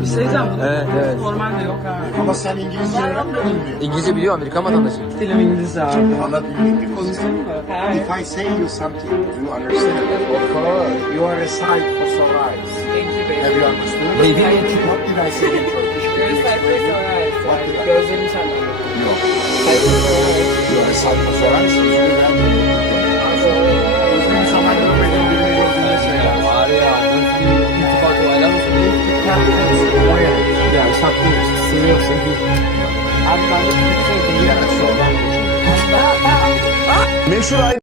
Bir şey diyeceğim, bunu Evet. normalde yok ha. Ama sen İngilizce öğrenmedin mi? İngilizce biliyor, Amerikan vatandaşı. Dilim İngilizce abi. Anlatabilmek because Konuşayım mı? Ha. if I say you something, you understand. Of course. You are a sight for sore eyes. Thank you baby. Have you understood? Baby. What did I say in Turkish? You're a sight for sore eyes. What did I- Gözlerini senden. Yok. You are a sight for sore eyes. Yüzünü ben Uzun zaman görmediğim birini gördüğünde söyler. Var ya, nasıl bir iltifat olaylar mı söyleyeyim? O yani. Yani saklıyoruz. Seviyorsun. Abi ben de çok sevdim. Yani soldan. Meşhur